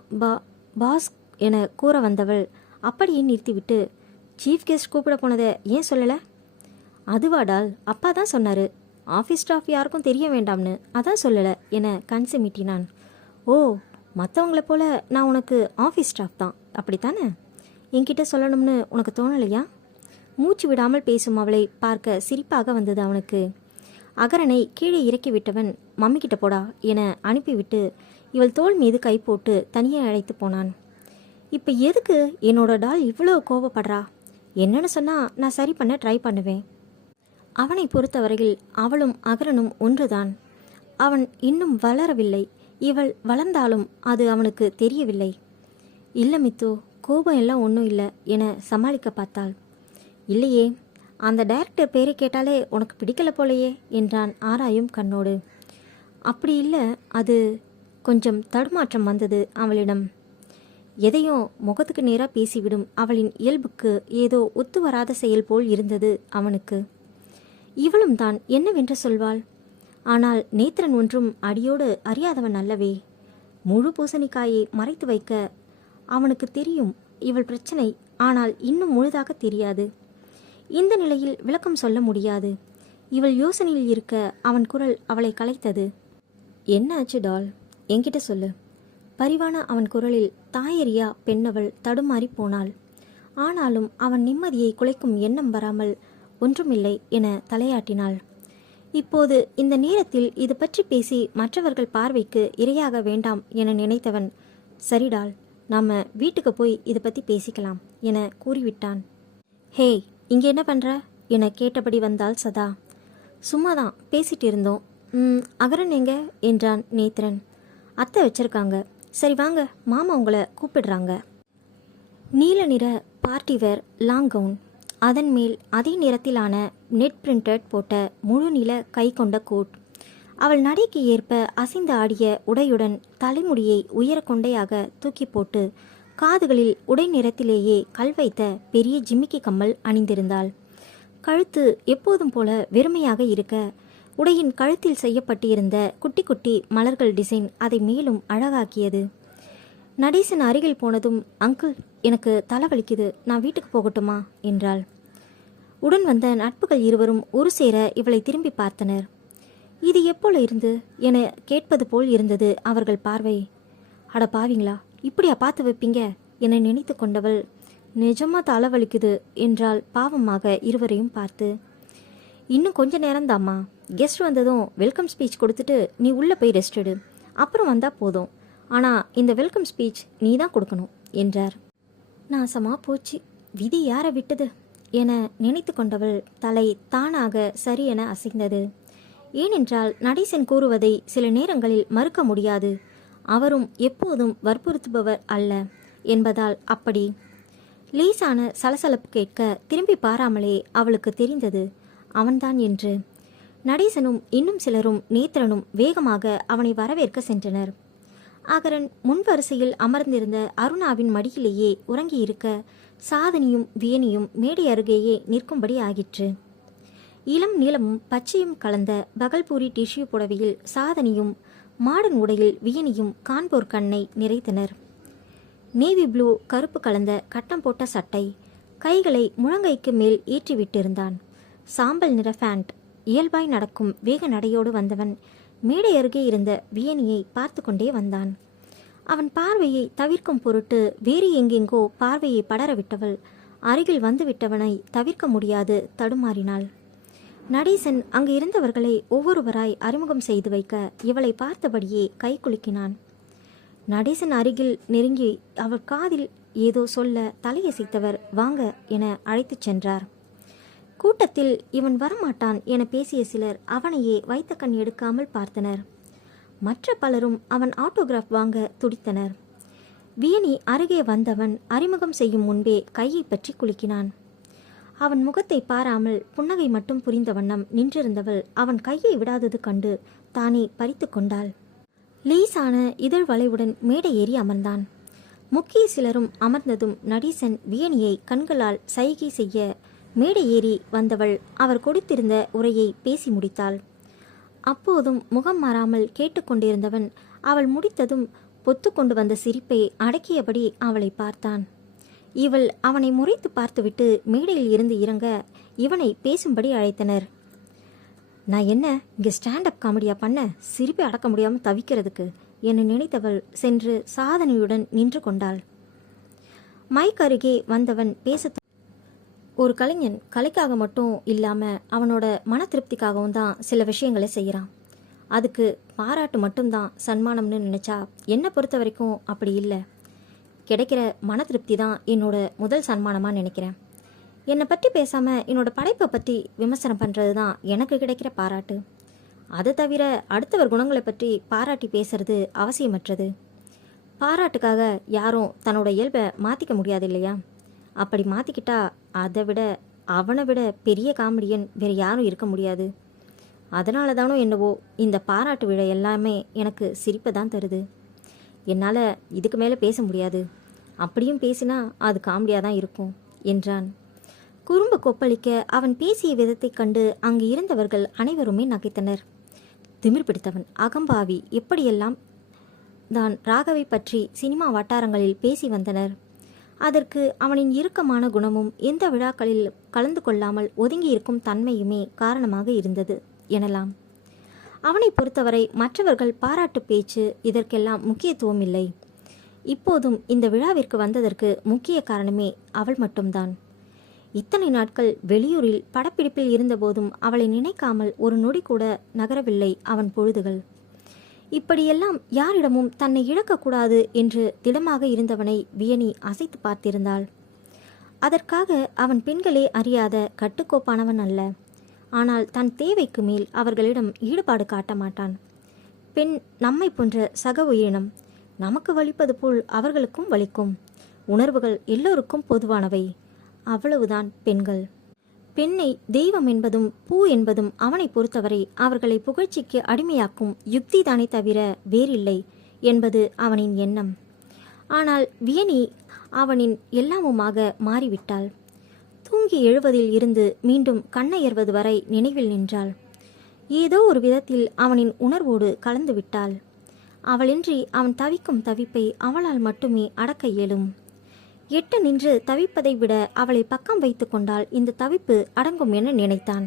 பாஸ் என கூற வந்தவள் அப்படியே நிறுத்திவிட்டு, சீஃப் கெஸ்ட் கூப்பிட போனதை ஏன் சொல்லலை? அதுவாடால், அப்பா தான் சொன்னார், ஆஃபீஸ் ஸ்டாஃப் யாருக்கும் தெரிய வேண்டாம்னு, அதான் சொல்லலை என கண் சிமிட்டினான். ஓ, மற்றவங்கள போல நான் உனக்கு ஆஃபீஸ் ஸ்டாஃப் தான், அப்படித்தானே? என்கிட்ட சொல்லணும்னு உனக்கு தோணலையா? மூச்சு விடாமல் பேசும் அவளை பார்க்க சிரிப்பாக வந்தது அவனுக்கு. அகரனை கீழே இறக்கிவிட்டவன் மம்மிக்கிட்ட போடா என அனுப்பிவிட்டு இவள் தோள் மீது கை போட்டு தனியே அழைத்து போனான். இப்போ எதுக்கு என்னோட டால் இவ்வளோ கோவப்படுறா? என்னன்னு சொன்னால் நான் சரி பண்ண ட்ரை பண்ணுவேன். அவனை பொறுத்தவரையில் அவளும் அகரனும் ஒன்றுதான். அவன் இன்னும் வளரவில்லை. இவள் வளர்ந்தாலும் அது அவனுக்கு தெரியவில்லை. இல்லை மித்து, கோபம் எல்லாம் ஒன்றும் இல்லை என சமாளிக்க பார்த்தாள். இல்லையே, அந்த டைரக்டர் பேரை கேட்டாலே உனக்கு பிடிக்கல போலையே என்றான் ஆராயும் கண்ணோடு. அப்படி இல்லை, அது கொஞ்சம் தடுமாற்றம் வந்தது அவளிடம். எதையோ முகத்துக்கு நேராக பேசிவிடும் அவளின் இயல்புக்கு ஏதோ ஒத்து வராத செயல் போல் இருந்தது அவனுக்கு. இவளும் தான் என்னவென்று சொல்வாள்? ஆனால் நேத்ரன் ஒன்றும் அடியோடு அறியாதவன் அல்லவே. முழு பூசணிக்காயை மறைத்து வைக்க அவனுக்கு தெரியும் இவள் பிரச்சனை, ஆனால் இன்னும் முழுதாக தெரியாது. இந்த நிலையில் விளக்கம் சொல்ல முடியாது. இவள் யோசனையில் இருக்க அவன் குரல் அவளை கலைத்தது. என்ன ஆச்சு டால்? என்கிட்ட சொல்லு. பரிவான அவன் குரலில் தாயறியா பெண்ணவள் தடுமாறி போனாள். ஆனாலும் அவன் நிம்மதியை குலைக்கும் எண்ணம் வராமல் ஒன்றுமில்லை என தலையாட்டினாள். இப்போது இந்த நேரத்தில் இது பற்றி பேசி மற்றவர்கள் பார்வைக்கு இரையாக வேண்டாம் என நினைத்தவன், சரிடால், நாம வீட்டுக்கு போய் இதை பற்றி பேசிக்கலாம் என கூறிவிட்டான். ஹே, இங்கே என்ன பண்ணுற என கேட்டபடி வந்தாள் சதா. சும்மாதான் பேசிட்டு இருந்தோம். அகரன் எங்க என்றான் நேத்ரன். அத்தை வச்சிருக்காங்க. சரி வாங்க, மாமா உங்களை கூப்பிடுறாங்க. நீல நிற பார்ட்டிவேர் லாங் கவுன், அதன் மேல் அதே நிறத்திலான நெட் பிரிண்டட் போட்ட முழு நில கை கொண்ட கோட். அவள் நடைக்கு ஏற்ப அசைந்து ஆடிய உடையுடன் தலைமுடியை உயர கொண்டையாக தூக்கி போட்டு காதுகளில் உடை நிறத்திலேயே கல் வைத்த பெரிய ஜிமிக்கி கம்மல் அணிந்திருந்தாள். கழுத்து எப்போதும் போல வெறுமையாக இருக்க, உடையின் கழுத்தில் செய்யப்பட்டிருந்த குட்டி குட்டி மலர்கள் டிசைன் அதை மேலும் அழகாக்கியது. நடேசன் அருகில் போனதும், அங்கிள், எனக்கு தலைவலிக்குது, நான் வீட்டுக்கு போகட்டுமா என்றாள். உடன் வந்த நட்புகள் இருவரும் ஒரு சேர இவளை திரும்பி பார்த்தனர். இது எப்போல இருந்து என கேட்பது போல் இருந்தது அவர்கள் பார்வை. அட பாவீங்களா, இப்படியா பார்த்து வைப்பீங்க என நினைத்து கொண்டவள், நிஜமா தலைவலிக்குது என்றால் பாவமாக இருவரையும் பார்த்து. இன்னும் கொஞ்ச நேரம்தாம்மா, கெஸ்ட் வந்ததும் வெல்கம் ஸ்பீச் கொடுத்துட்டு நீ உள்ளே போய் ரெஸ்ட் எடு, அப்புறம் வந்தால் போதும். ஆனால் இந்த வெல்கம் ஸ்பீச் நீ தான் கொடுக்கணும் என்றார். நாசமாக போச்சு, விதி யாரை விட்டது என நினைத்து கொண்டவள் தலை தானாக சரியென அசைந்தது. ஏனென்றால் நடேசன் கூறுவதை சில நேரங்களில் மறுக்க முடியாது. அவரும் எப்போதும் வற்புறுத்துபவர் அல்ல என்பதால் அப்படி. லேசான சலசலப்பு கேட்க திரும்பி பாராமலே அவளுக்கு தெரிந்தது அவன்தான் என்று. நடேசனும் இன்னும் சிலரும் நேத்திரனும் வேகமாக அவனை வரவேற்க சென்றனர். அகரன் முன் வரிசையில் அமர்ந்திருந்த அருணாவின் மடியிலேயே உறங்கியிருக்க சாதனியும் வியனியும் மேடை அருகேயே நிற்கும்படி ஆகிற்று. இளம் நீளமும் பச்சையும் கலந்த பகல்பூரி டிஷ்யூ புடவையில் சாதனியும் மாடன் உடையில் வியனியும் காண்போர் கண்ணை நிறைத்தனர். நேவி ப்ளூ கருப்பு கலந்த கட்டம் போட்ட சட்டை, கைகளை முழங்கைக்கு மேல் ஏற்றிவிட்டிருந்தான். சாம்பல் நிற ஃபேண்ட். இயல்பாய் நடக்கும் வேக நடையோடு வந்தவன் மேடை அருகே இருந்த வியனியை பார்த்து கொண்டே வந்தான். அவன் பார்வையை தவிர்க்கும் பொருட்டு வேறு எங்கெங்கோ பார்வையை படரவிட்டவள் அருகில் வந்துவிட்டவனை தவிர்க்க முடியாது தடுமாறினாள். நடேசன் அங்கு இருந்தவர்களை ஒவ்வொருவராய் அறிமுகம் செய்து வைக்க இவளை பார்த்தபடியே கை குலுக்கினான். நடேசன் அருகில் நெருங்கி அவள் காதில் ஏதோ சொல்ல தலையசைத்தவர் வாங்க என அழைத்துச் சென்றார். கூட்டத்தில் இவன் வரமாட்டான் என பேசிய சிலர் அவனையே வைத்த கண் எடுக்காமல் பார்த்தனர். மற்ற பலரும் அவன் ஆட்டோகிராஃப் வாங்க துடித்தனர். வியனி அருகே வந்தவன் அறிமுகம் செய்யும் முன்பே கையை பற்றி குலுக்கினான். அவன் முகத்தை பாராமல் புன்னகை மட்டும் புரிந்த வண்ணம் நின்றிருந்தவள் அவன் கையை விடாதது கண்டு தானே பறித்து கொண்டாள். லேசான இதழ் வளைவுடன் மேடை ஏறி அமர்ந்தான். முக்கிய சிலரும் அமர்ந்ததும் நடேசன் வியனியை கண்களால் சைகை செய்ய மேடை ஏறி வந்தவள் அவர் கொடுத்திருந்த உரையை பேசி முடித்தாள். அப்போதும் முகம் மாறாமல் கேட்டுக்கொண்டிருந்தவன் அவள் முடித்ததும் பொத்து கொண்டு வந்த சிரிப்பை அடக்கியபடி அவளை பார்த்தான். இவள் அவனை முறைத்து பார்த்துவிட்டு மேடையில் இருந்து இறங்க இவனை பேசும்படி அழைத்தனர். நான் என்ன இங்கே ஸ்டாண்டப் காமெடியா பண்ண, சிரிப்பை அடக்க முடியாமல் தவிக்கிறதுக்கு என நினைத்தவள் சென்று சாதனையுடன் நின்று கொண்டாள். மைக் அருகே வந்தவன் பேச, ஒரு கலைஞன் கலைக்காக மட்டும் இல்லாமல் அவனோட மன திருப்திக்காகவும் தான் சில விஷயங்களை செய்கிறான். அதுக்கு பாராட்டு மட்டும்தான் சன்மானம்னு நினச்சா என்னை பொறுத்த வரைக்கும் அப்படி இல்லை. கிடைக்கிற மன திருப்தி தான் என்னோட முதல் சன்மானமாக நினைக்கிறேன். என்னை பற்றி பேசாமல் என்னோட படைப்பை பற்றி விமர்சனம் பண்ணுறது தான் எனக்கு கிடைக்கிற பாராட்டு. அதை தவிர அடுத்தவர் குணங்களை பற்றி பாராட்டி பேசுறது அவசியமற்றது. பாராட்டுக்காக யாரும் தன்னோட இயல்பை மாற்றிக்க முடியாது இல்லையா? அப்படி மாற்றிக்கிட்டா அதை விட அவனை விட பெரிய காமெடியன் வேறு யாரும் இருக்க முடியாது. அதனால தானோ என்னவோ இந்த பாராட்டு விழா எல்லாமே எனக்கு சிரிப்பை தான் தருது. என்னால் இதுக்கு மேலே பேச முடியாது. அப்படியும் பேசினா அது காமெடியாக தான் இருக்கும் என்றான். குறும்பு கொப்பளிக்க அவன் பேசிய விதத்தை கண்டு அங்கு இருந்தவர்கள் அனைவருமே நகைத்தனர். திமிர் பிடித்தவன், அகம்பாவி, எப்படியெல்லாம் தான் ராகவை பற்றி சினிமா வட்டாரங்களில் பேசி வந்தனர். அதற்கு அவனின் இறுக்கமான குணமும் எந்த விழாக்களில் கலந்து கொள்ளாமல் ஒதுங்கியிருக்கும் தன்மையுமே காரணமாக இருந்தது எனலாம். அவனை பொறுத்தவரை மற்றவர்கள் பாராட்டு பேச்சு இதற்கெல்லாம் முக்கியத்துவம் இல்லை. இப்போதும் இந்த விழாவிற்கு வந்ததற்கு முக்கிய காரணமே அவள் மட்டும்தான். இத்தனை நாட்கள் வெளியூரில் படப்பிடிப்பில் இருந்தபோதும் அவளை நினைக்காமல் ஒரு நொடி கூட நகரவில்லை அவன் பொழுதுகள். இப்படியெல்லாம் யாரிடமும் தன்னை இழக்கக்கூடாது என்று திடமாக இருந்தவனை வியனி அசைத்து பார்த்திருந்தாள். அதற்காக அவன் பெண்களே அறியாத கட்டுக்கோப்பானவன் அல்ல. ஆனால் தன் தேவைக்கு மேல் அவர்களிடம் ஈடுபாடு காட்ட மாட்டான். பெண் நம்மை போன்ற சக உயிரினம். நமக்கு வலிப்பது போல் அவர்களுக்கும் வலிக்கும். உணர்வுகள் எல்லோருக்கும் பொதுவானவை. அவ்வளவுதான் பெண்கள். பெண்ணை தெய்வம் என்பதும் பூ என்பதும் அவனை பொறுத்தவரை அவர்களை புகழ்ச்சிக்கு அடிமையாக்கும் யுக்தி தானே தவிர வேறில்லை என்பது அவனின் எண்ணம். ஆனால் வியனி அவனின் எல்லாமுமாக மாறிவிட்டாள். தூங்கி எழுவதில் இருந்து மீண்டும் கண்ணையர்வது வரை நினைவில் நின்றாள். ஏதோ ஒரு விதத்தில் அவனின் உணர்வோடு கலந்து விட்டாள். அவளின்றி அவன் தவிக்கும் தவிப்பை அவளால் மட்டுமே அடக்க இயலும். எட்ட நின்று தவிப்பதை விட அவளை பக்கம் வைத்து கொண்டால் இந்த தவிப்பு அடங்கும் என நினைத்தான்.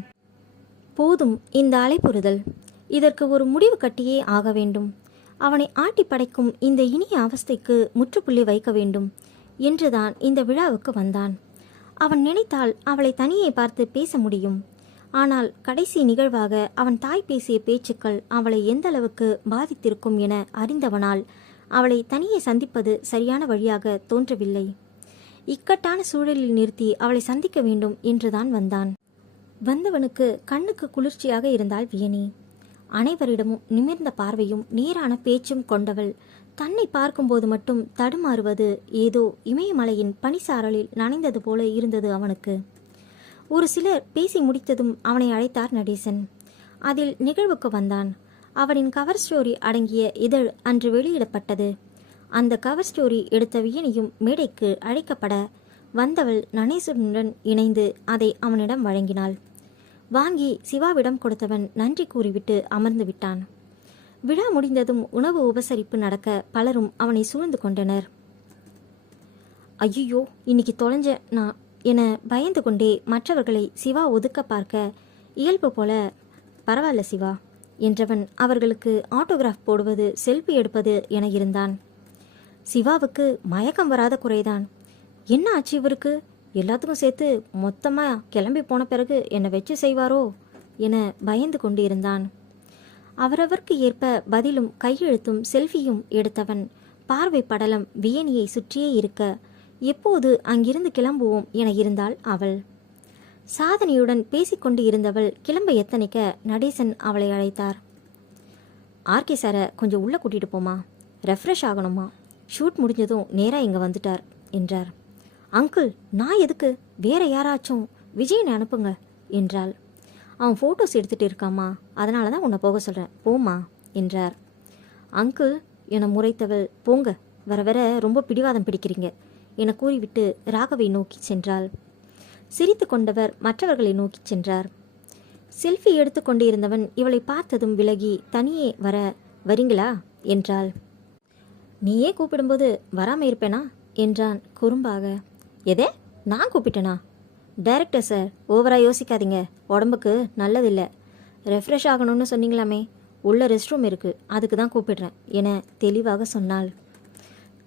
போதும் இந்த அலைப்புறுதல், இதற்கு ஒரு முடிவு கட்டியே ஆக வேண்டும். அவனை ஆட்டி படைக்கும் இந்த இனிய அவஸ்தைக்கு முற்றுப்புள்ளி வைக்க வேண்டும் என்றுதான் இந்த விழாவுக்கு வந்தான். அவன் நினைத்தால் அவளை தனியே பார்த்து பேச முடியும். ஆனால் கடைசி நிகழ்வாக அவன் தாய் பேசிய பேச்சுக்கள் அவளை எந்த அளவுக்கு பாதித்திருக்கும் என அறிந்தவனால் அவளை தனியே சந்திப்பது சரியான வழியாக தோன்றவில்லை. இக்கட்டான சூழலில் நிறுத்தி அவளை சந்திக்க வேண்டும் என்றுதான் வந்தான். வந்தவனுக்கு கண்ணுக்கு குளிர்ச்சியாக இருந்தாள் வியனி. அனைவரிடமும் நிமிர்ந்த பார்வையும் நேரான பேச்சும் கொண்டவள் தன்னை பார்க்கும்போது மட்டும் தடுமாறுவது ஏதோ இமயமலையின் பனிசாரலில் நனைந்தது போல இருந்தது அவனுக்கு. ஒரு சிலர் பேசி முடித்ததும் அவனை அழைத்தார் நடேசன். அதில் நிகழ்வுக்கு வந்தான். அவனின் கவர் ஸ்டோரி அடங்கிய இதழ் அன்று வெளியிடப்பட்டது. அந்த கவர் ஸ்டோரி எடுத்த வியனியும் மேடைக்கு அழைக்கப்பட வந்தவள் நடேசனுடன் இணைந்து அதை அவனிடம் வழங்கினாள். வாங்கி சிவாவிடம் கொடுத்தவன் நன்றி கூறிவிட்டு அமர்ந்து விட்டான். விழா முடிந்ததும் உணவு உபசரிப்பு நடக்க பலரும் அவனை சூழ்ந்து கொண்டனர். ஐயோ, இன்னைக்கு தொலைஞ்ச நான் என பயந்து கொண்டே மற்றவர்களை சிவா ஒதுக்க பார்க்க இயல்பு போல பரவாயில்ல சிவா என்றவன் அவர்களுக்கு ஆட்டோகிராஃப் போடுவது செல்ஃபி எடுப்பது என இருந்தான். சிவாவுக்கு மயக்கம் வராத குறைதான். என்ன ஆச்சு இவருக்கு? எல்லாத்துக்கும் சேர்த்து மொத்தமாக கிளம்பி போன பிறகு என்னை வச்சு செய்வாரோ என பயந்து கொண்டு இருந்தான். அவரவர்க்கு ஏற்ப பதிலும் கையெழுத்தும் செல்ஃபியும் எடுத்தவன் பார்வை படலம் வியனியை சுற்றியே இருக்க எப்போது அங்கிருந்து கிளம்புவோம் என இருந்தாள் அவள். சாதனையுடன் பேசிக்கொண்டு இருந்தவள் கிளம்ப எத்தனைக்க நடேசன் அவளை அழைத்தார். ஆர்கே சாரை கொஞ்சம் உள்ளே கூட்டிகிட்டு போமா, ரெஃப்ரெஷ் ஆகணுமா, ஷூட் முடிஞ்சதும் நேராக இங்கே வந்துட்டார் என்றார். அங்கிள், நான் எதுக்கு, வேற யாராச்சும் விஜயனை அனுப்புங்க என்றாள். அவன் ஃபோட்டோஸ் எடுத்துகிட்டு இருக்காமா, அதனால தான் உன்னை போக சொல்கிறேன், போமா என்றார். அங்கிள் என முறைத்தவள், போங்க, வர வர ரொம்ப பிடிவாதம் பிடிக்கிறீங்க என கூறிவிட்டு ராகவை நோக்கி சென்றாள். சிரித்து கொண்டவர் மற்றவர்களை நோக்கி சென்றார். செல்ஃபி எடுத்து கொண்டிருந்தவன் இவளை பார்த்ததும் விலகி தனியே வரீங்களா என்றாள். நீயே கூப்பிடும்போது வராமல் இருப்பேனா என்றான் குறும்பாக. எதே, நான் கூப்பிட்டேனா? டைரக்டர் சார், ஓவராக யோசிக்காதீங்க, உடம்புக்கு நல்லதில்லை. ரெஃப்ரெஷ் ஆகணும்னு சொன்னீங்களாமே, உள்ள ரெஸ்ட் ரூம் இருக்குது, அதுக்கு தான் கூப்பிடுறேன் என தெளிவாக சொன்னாள்.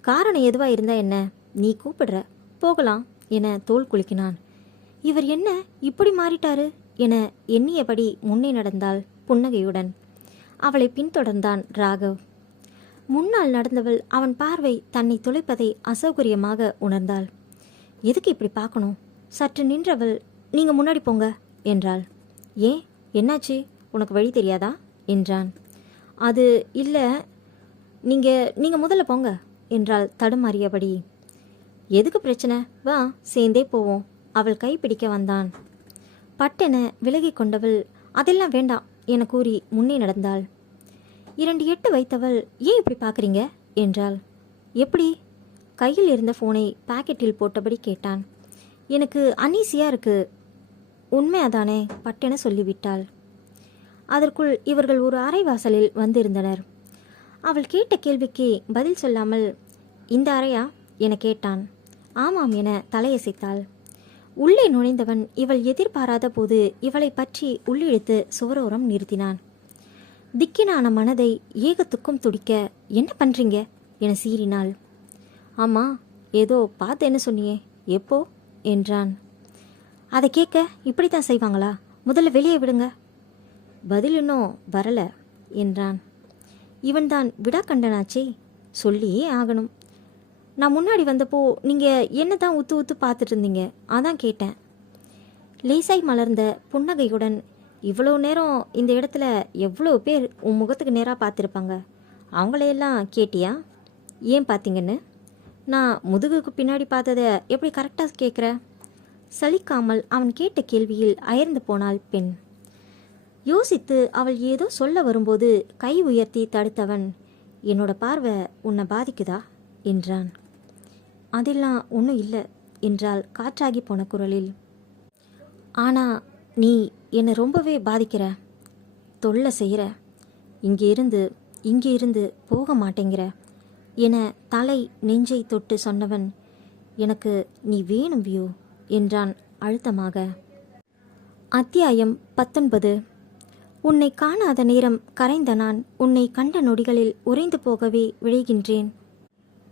காரணம் எதுவாக இருந்தா என்ன, நீ கூப்பிடுற, போகலாம் என தோள் குலுக்கினான். இவர் என்ன இப்படி மாறிட்டாரு என எண்ணியபடி முன்னே நடந்தாள் புன்னகையுடன். அவளை பின்தொடர்ந்தான் ராகவ். முன்னால் நடந்தவள் அவன் பார்வை தன்னை துளைப்பதை அசௌகரியமாக உணர்ந்தாள். எதுக்கு இப்படி பார்க்கணும்? சற்று நின்றவள், நீங்கள் முன்னாடி போங்க என்றாள். ஏன், என்னாச்சு, உனக்கு வழி தெரியாதா என்றான். அது இல்லை, நீங்கள் முதல்ல போங்க என்றாள் தடுமாறியபடி. எதுக்கு பிரச்சனை, வா சேர்ந்தே போவோம். அவள் கைப்பிடிக்க வந்தான். பட்டென விலகி கொண்டவள், அதெல்லாம் வேண்டாம் என கூறி முன்னே நடந்தாள். 2 எட்டு வைத்தவள், ஏன் இப்படி பார்க்குறீங்க என்றாள். எப்படி? கையில் இருந்த ஃபோனை பாக்கெட்டில் போட்டபடி கேட்டான். எனக்கு அனீசியாக இருக்கு. உண்மை அதானே பட்டென சொல்லிவிட்டாள். அதற்குள் இவர்கள் ஒரு அறைவாசலில் வந்திருந்தனர். அவள் கேட்ட கேள்விக்கு பதில் சொல்லாமல், இந்த அறையா என கேட்டான். ஆமாம் என தலையசைத்தாள். உள்ளே நுழைந்தவன் இவள் எதிர்பாராத போது இவளை பற்றி உள்ளிழுத்து சுவரோரம் நிறுத்தினான். திக்கினான மனதை ஏகத்துக்கும் துடிக்க, என்ன பண்ணுறீங்க என சீறினாள். ஆமாம், ஏதோ பார்த்து என்ன சொன்னியே, எப்போ என்றான். அதை கேட்க இப்படித்தான் செய்வாங்களா? முதல்ல வெளியே விடுங்க. பதில் இன்னும் வரல என்றான். இவன்தான் விடாக்கண்டனாச்சே, சொல்லியே ஆகணும். நான் முன்னாடி வந்தப்போ நீங்கள் என்ன தான் உத்து உத்து பார்த்துட்டு இருந்தீங்க, அதான் கேட்டேன். லேசாய் மலர்ந்த புன்னகையுடன், இவ்வளோ நேரம் இந்த இடத்துல எவ்வளோ பேர் உன் முகத்துக்கு நேராக பார்த்துருப்பாங்க, அவங்களையெல்லாம் கேட்டியா? ஏன் பார்த்தீங்கன்னு? நான் முதுகுக்கு பின்னாடி பார்த்ததை எப்படி கரெக்டாக கேட்குற? சலிக்காமல் அவன் கேட்ட கேள்வியில் அயர்ந்து போனாள் பெண். யோசித்து அவள் ஏதோ சொல்ல வரும்போது கை உயர்த்தி தடுத்தவன், என்னோட பார்வை உன்னை பாதிக்குதா என்றான். அதெல்லாம் ஒன்றும் இல்லை என்றாள் காற்றாகி போன குரலில். ஆனால் நீ என்னை ரொம்பவே பாதிக்கிற, தொல்லை செய்கிற. இங்கே இருந்து இங்கே இருந்து போக மாட்டேங்கிற என தலை நெஞ்சை தொட்டு சொன்னவன், எனக்கு நீ வேணும் வியூ என்றான் அழுத்தமாக. அத்தியாயம் 19. உன்னை காணாத நேரம் கரைந்த நான் உன்னை கண்ட நொடிகளில் உறைந்து போகவே விழைகின்றேன்.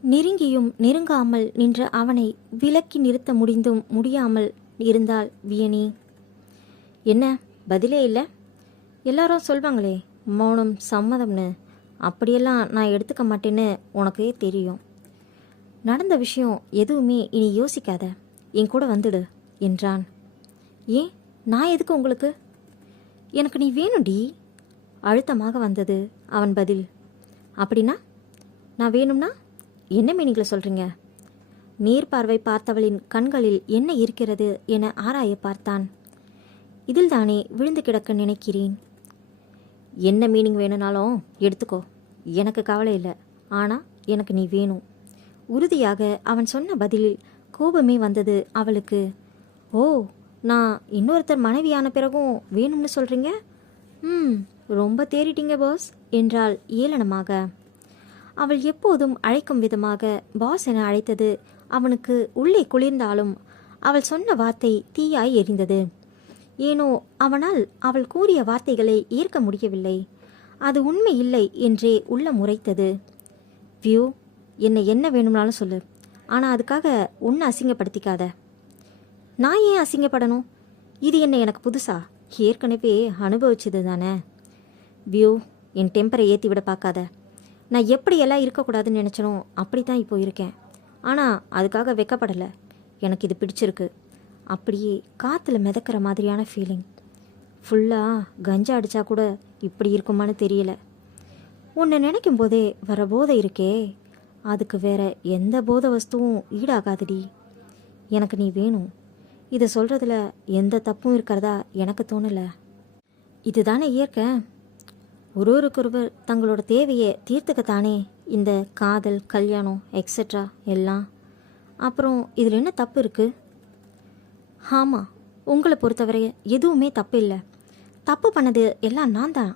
நெருங்கியும் நெருங்காமல் நின்ற அவனை விலக்கி நிறுத்த முடிந்தும் முடியாமல் இருந்தாள் வியனி. என்ன பதிலே இல்லை? எல்லாரும் சொல்வாங்களே மௌனம் சம்மதம்னு. அப்படியெல்லாம் நான் எடுத்துக்க மாட்டேன்னு உனக்கே தெரியும். நடந்த விஷயம் எதுவுமே இனி யோசிக்காத, என் கூட வந்துடு என்றான். ஏன், நான் எதுக்கு உங்களுக்கு? எனக்கு நீ வேணும்டி. அழுத்தமாக வந்தது அவன் பதில். அப்படின்னா நான் வேணும்னா என்ன மீனிங்கில் சொல்கிறீங்க? நீர்பார்வை பார்த்தவளின் கண்களில் என்ன இருக்கிறது என ஆராய பார்த்தான். இதில் தானே விழுந்து கிடக்க நினைக்கிறேன். என்ன மீனிங் வேணும்னாலும் எடுத்துக்கோ, எனக்கு கவலை இல்லை. ஆனால் எனக்கு நீ வேணும். உறுதியாக அவன் சொன்ன பதிலில் கோபமே வந்தது அவளுக்கு. ஓ, நான் இன்னொருத்தர் மனைவியான பிறகும் வேணும்னு சொல்கிறீங்க? ரொம்ப தேறிட்டீங்க பாஸ் என்றாள் ஏளனமாக. அவள் எப்போதும் அழைக்கும் விதமாக பாஸ் என அழைத்தது அவனுக்கு உள்ளே குளிர்ந்தாலும் அவள் சொன்ன வார்த்தை தீயாய் எரிந்தது. ஏனோ அவனால் அவள் கூறிய வார்த்தைகளை ஏற்க முடியவில்லை. அது உண்மை இல்லை என்றே உள்ள முறைத்தது. வியூ, என்னை என்ன வேணும்னாலும் சொல்லு, ஆனால் அதுக்காக உன்னை அசிங்கப்படுத்திக்காத. நான் ஏன் அசிங்கப்படணும்? இது என்ன எனக்கு புதுசா? ஏற்கனவே அனுபவிச்சது தானே. வியூ, என் டெம்பரை ஏற்றி விட பார்க்காத. நான் எப்படியெல்லாம் இருக்கக்கூடாதுன்னு நினச்சனோ அப்படி தான் இப்போ இருக்கேன். ஆனால் அதுக்காக வெக்கப்படலை. எனக்கு இது பிடிச்சிருக்கு. அப்படியே காற்றுல மிதக்கிற மாதிரியான ஃபீலிங். ஃபுல்லாக கஞ்சா அடித்தா கூட இப்படி இருக்குமான்னு தெரியல. உன்னை நினைக்கும் போதே வர போதை இருக்கே, அதுக்கு வேற எந்த போதை வஸ்துவும் ஈடாகாதுடி. எனக்கு நீ வேணும். இதை சொல்கிறதுல எந்த தப்பும் இருக்கிறதா எனக்கு தோணலை. இதுதானே இயற்கை. ஒருவருக்கொருவர் தங்களோட தேவையை தீர்த்துக்கத்தானே இந்த காதல், கல்யாணம் எக்ஸெட்ரா எல்லாம். அப்புறம் இதில் என்ன தப்பு இருக்குது? ஆமாம், உங்களை பொறுத்தவரை எதுவுமே தப்பு இல்லை. தப்பு பண்ணது எல்லாம் நான் தான்.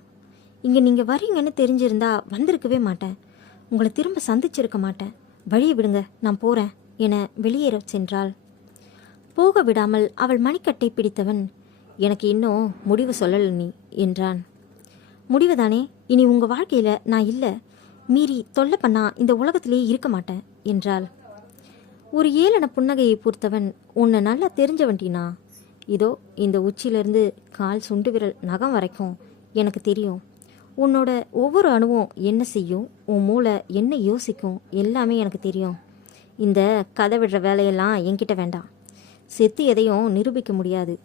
இங்கே நீங்கள் வரீங்கன்னு தெரிஞ்சிருந்தா வந்திருக்கவே மாட்டேன். உங்களை திரும்ப சந்திச்சிருக்க மாட்டேன். வழியை விடுங்க, நான் போகிறேன் என வெளியேற சென்றாள். போக விடாமல் அவள் மணிக்கட்டை பிடித்தவன், எனக்கு இன்னும் முடிவு சொல்லலை நீ என்றான். முடிவுதானே, இனி உங்கள் வாழ்க்கையில் நான் இல்லை. மீறி தொல்லை பண்ணா இந்த உலகத்திலேயே இருக்க மாட்டேன் என்றாள். ஒரு ஏளன புன்னகையை பொறுத்தவன், உன்னை நல்லா தெரிஞ்சவன்டினா. இதோ இந்த உச்சியிலிருந்து கால் சுண்டு விரல் நகம் வரைக்கும் எனக்கு தெரியும். உன்னோட ஒவ்வொரு அணுவும் என்ன செய்யும், உன் மூளை என்ன யோசிக்கும், எல்லாமே எனக்கு தெரியும். இந்த கதை விடுற வேலையெல்லாம் என்கிட்ட வேண்டாம். செத்து எதையும் நிரூபிக்க முடியாது.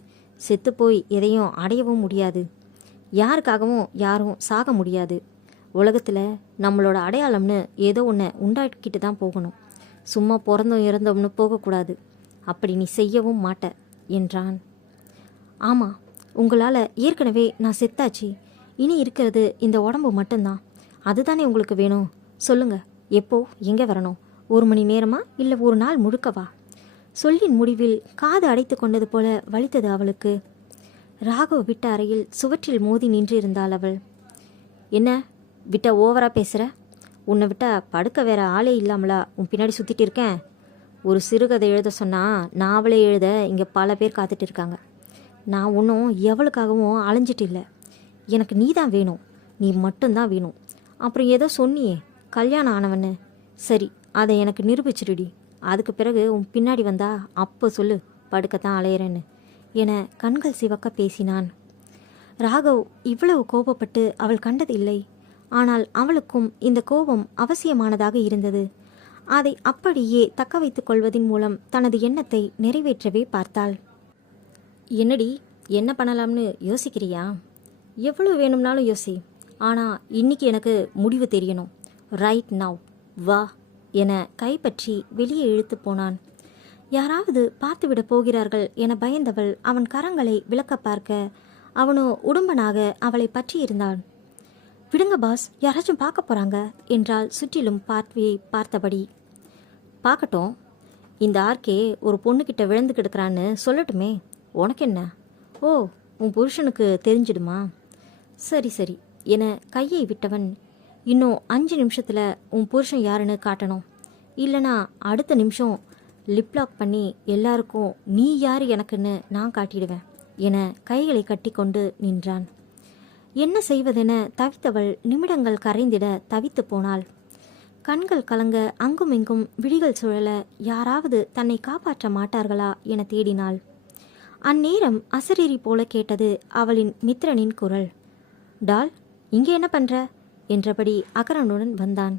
செத்து போய் எதையும் அடையவும் முடியாது. யாருக்காகவும் யாரும் சாக முடியாது. உலகத்தில் நம்மளோட அடையாளம்னு ஏதோ ஒன்று உண்டாக்கிட்டு தான் போகணும். சும்மா பிறந்தோம் இறந்தோம்னு போகக்கூடாது. அப்படி நீ செய்யவும் மாட்ட என்றான். ஆமாம், உங்களால் ஏற்கனவே நான் செத்தாச்சு. இனி இருக்கிறது இந்த உடம்பு மட்டும்தான். அதுதானே உங்களுக்கு வேணும்? சொல்லுங்க, எப்போ, எங்கே வரணும்? 1 மணி நேரமா இல்லை ஒரு நாள் முழுக்கவா? சொல்லின் முடிவில் காது அடைத்து கொண்டது போல வலித்தது அவளுக்கு. ராகவ் விட்ட அறையில் சுவற்றில் மோதி நின்றிருந்தாள் அவள். என்ன விட்ட ஓவராக பேசுகிற? உன்னை விட்டா படுக்க வேற ஆளே இல்லாமலா உன் பின்னாடி சுற்றிட்டு இருக்கேன்? ஒரு சிறுகதை எழுத சொன்னால் நாவலே எழுத இங்கே பல பேர் காத்துட்டு இருக்காங்க. நான் ஒன்றும் எவளுக்காகவும் அலைஞ்சிட்டு இல்லை. எனக்கு நீ தான் வேணும், நீ மட்டும்தான் வேணும். அப்புறம் ஏதோ சொன்னியே கல்யாணம் ஆனவன்னு, சரி அதை எனக்கு நிரூபிச்சிடுடி. அதுக்கு பிறகு உன் பின்னாடி வந்தா அப்போ சொல்லு படுக்கத்தான் அலையிறேன்னு என கண்கள் சிவக்க பேசினான். ராகவ் இவ்வளவு கோபப்பட்டு அவள் கண்டது இல்லை. ஆனால் அவளுக்கும் இந்த கோபம் அவசியமானதாக இருந்தது. அதை அப்படியே தக்க வைத்துக் கொள்வதன் மூலம் தனது எண்ணத்தை நிறைவேற்றவே பார்த்தாள். என்னடி, என்ன பண்ணலாம்னு யோசிக்கிறியா? எவ்வளவு வேணும்னாலும் யோசி. ஆனால் இன்னைக்கு எனக்கு முடிவு தெரியணும். ரைட் நவ் வா என கைப்பற்றி வெளியே இழுத்து போனான். யாராவது பார்த்துவிட போகிறார்கள் என பயந்தவள் அவன் கரங்களை விளக்க பார்க்க அவனோ உடும்பனாக அவளை பற்றியிருந்தான். விடுங்க பாஸ், யாராச்சும் பார்க்க போகிறாங்க என்றால் சுற்றிலும் பார்வையை பார்த்தபடி. பார்க்கட்டும், இந்த ஆர்கே ஒரு பொண்ணுக்கிட்ட விழுந்து கிடக்கிறான்னு சொல்லட்டுமே, உனக்கு என்ன? ஓ, உன் புருஷனுக்கு தெரிஞ்சிடுமா? சரி சரி என கையை விட்டவன், இன்னும் 5 நிமிஷத்தில் உன் புருஷன் யாருன்னு காட்டணும், இல்லைனா அடுத்த நிமிஷம் லிப்லாக் பண்ணி எல்லாருக்கும் நீ யார் எனக்குன்னு நான் காட்டிடுவேன் என கைகளை கட்டி கொண்டு நின்றான். என்ன செய்வதென தவித்தவள் நிமிடங்கள் கரைந்திட தவித்து போனாள். கண்கள் கலங்க அங்குமிங்கும் விழிகள் சுழல யாராவது தன்னை காப்பாற்ற மாட்டார்களா என தேடினாள். அந்நேரம் அசரீரி போல கேட்டது அவளின் மித்திரனின் குரல். டால், இங்கே என்ன பண்ற என்றபடி அகரனுடன் வந்தான்.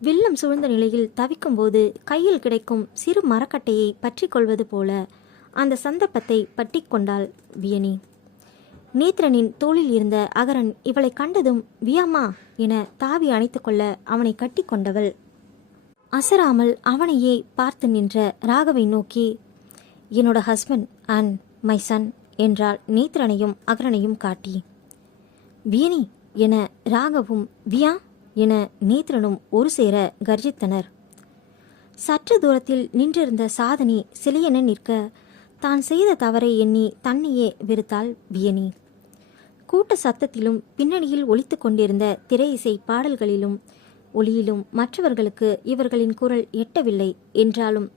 வில்லம் சூழ்ந்த நிலையில் தவிக்கும்போது கையில் கிடைக்கும் சிறு மரக்கட்டையை பற்றி கொள்வது போல அந்த சந்தர்ப்பத்தை பற்றி கொண்டாள் வியனி. நேத்ரனின் தோளில் இருந்த அகரன் இவளை கண்டதும் வியாமா என தாவி அணைத்து கொள்ள அவனை கட்டி கொண்டவள் அசராமல் அவனையே பார்த்து நின்ற ராகவை நோக்கி, என்னோட ஹஸ்பண்ட் அண்ட் மை சன் என்றாள் நேத்ரனையும் அகரனையும் காட்டி. வியனி என ராகவும் வியா என நேத்ரனும் ஒரு சேர கர்ஜித்தனர். சற்று தூரத்தில் நின்றிருந்த சாதனி சிலையென நிற்க தான் செய்த தவறை எண்ணி தன்னையே வெறுத்தாள் வியனி. கூட்ட சத்தத்திலும் பின்னணியில் ஒலித்து கொண்டிருந்த திரை இசை பாடல்களிலும் ஒளியிலும் மற்றவர்களுக்கு இவர்களின் குரல் எட்டவில்லை என்றாலும்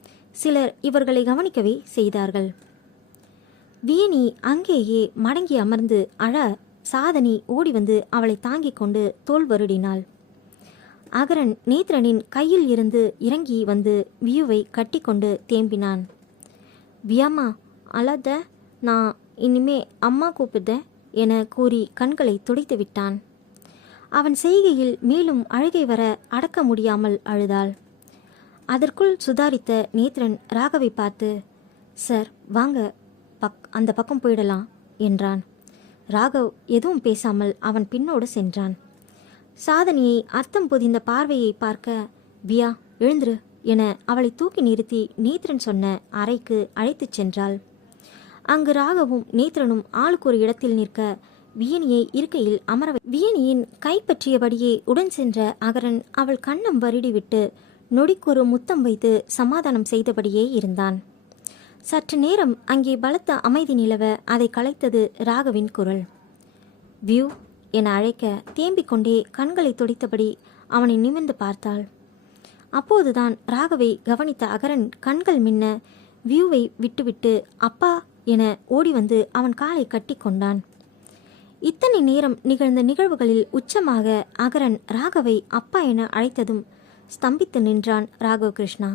சிலர் இவர்களை கவனிக்கவே செய்தார்கள். வியனி அங்கேயே மடங்கி அமர்ந்து அழ சாதனி ஓடி வந்து அவளை தாங்கிக் கொண்டு தோள் வருடினாள். அகரன் நேத்ரனின் கையில் இருந்து இறங்கி வந்து வியூவை கட்டி கொண்டு தேம்பினான். வியாமா, அழாத, நான் இனிமே அம்மா கூப்பிட என கூறி கண்களை துடைத்து விட்டான். அவன் செய்கையில் மேலும் அழுகை வர அடக்க முடியாமல் அழுதாள். அதற்குள் சுதாரித்த நேத்ரன் ராகவை பார்த்து, சார் வாங்க, அந்த பக்கம் போயிடலாம் என்றான். ராகவ் எதுவும் பேசாமல் அவன் பின்னோடு சென்றான். சாதனியை அர்த்தம் பொதிந்த பார்வையை பார்க்க, வியா எழுந்துரு என அவளை தூக்கி நிறுத்தி நேத்ரன் சொன்ன அறைக்கு அழைத்துச் சென்றாள். அங்கு ராகவும் நேத்ரனும் ஆளுக்கு ஒரு இடத்தில் நிற்க வியனியை இருக்கையில் அமர வியனியின் கைப்பற்றியபடியே உடன் சென்ற அகரன் அவள் கண்ணம் வருடிவிட்டு நொடிக்கொரு முத்தம் வைத்து சமாதானம் செய்தபடியே இருந்தான். சற்று நேரம் அங்கே பலத்த அமைதி நிலவ அதை கலைத்தது ராகவின் குரல். வியூ என அழைக்க தேம்பிக் கொண்டே கண்களை துடைத்தபடி அவனை நிமிர்ந்து பார்த்தாள். அப்போதுதான் ராகவை கவனித்த அகரன் கண்கள் மின்ன வியூவை விட்டுவிட்டு அப்பா என ஓடி வந்து அவன் காலை கட்டி கொண்டான். இத்தனை நேரம் நிகழ்ந்த நிகழ்வுகளில் உச்சமாக அகரன் ராகவை அப்பா என அழைத்ததும் ஸ்தம்பித்து நின்றான் ராகவ கிருஷ்ணா.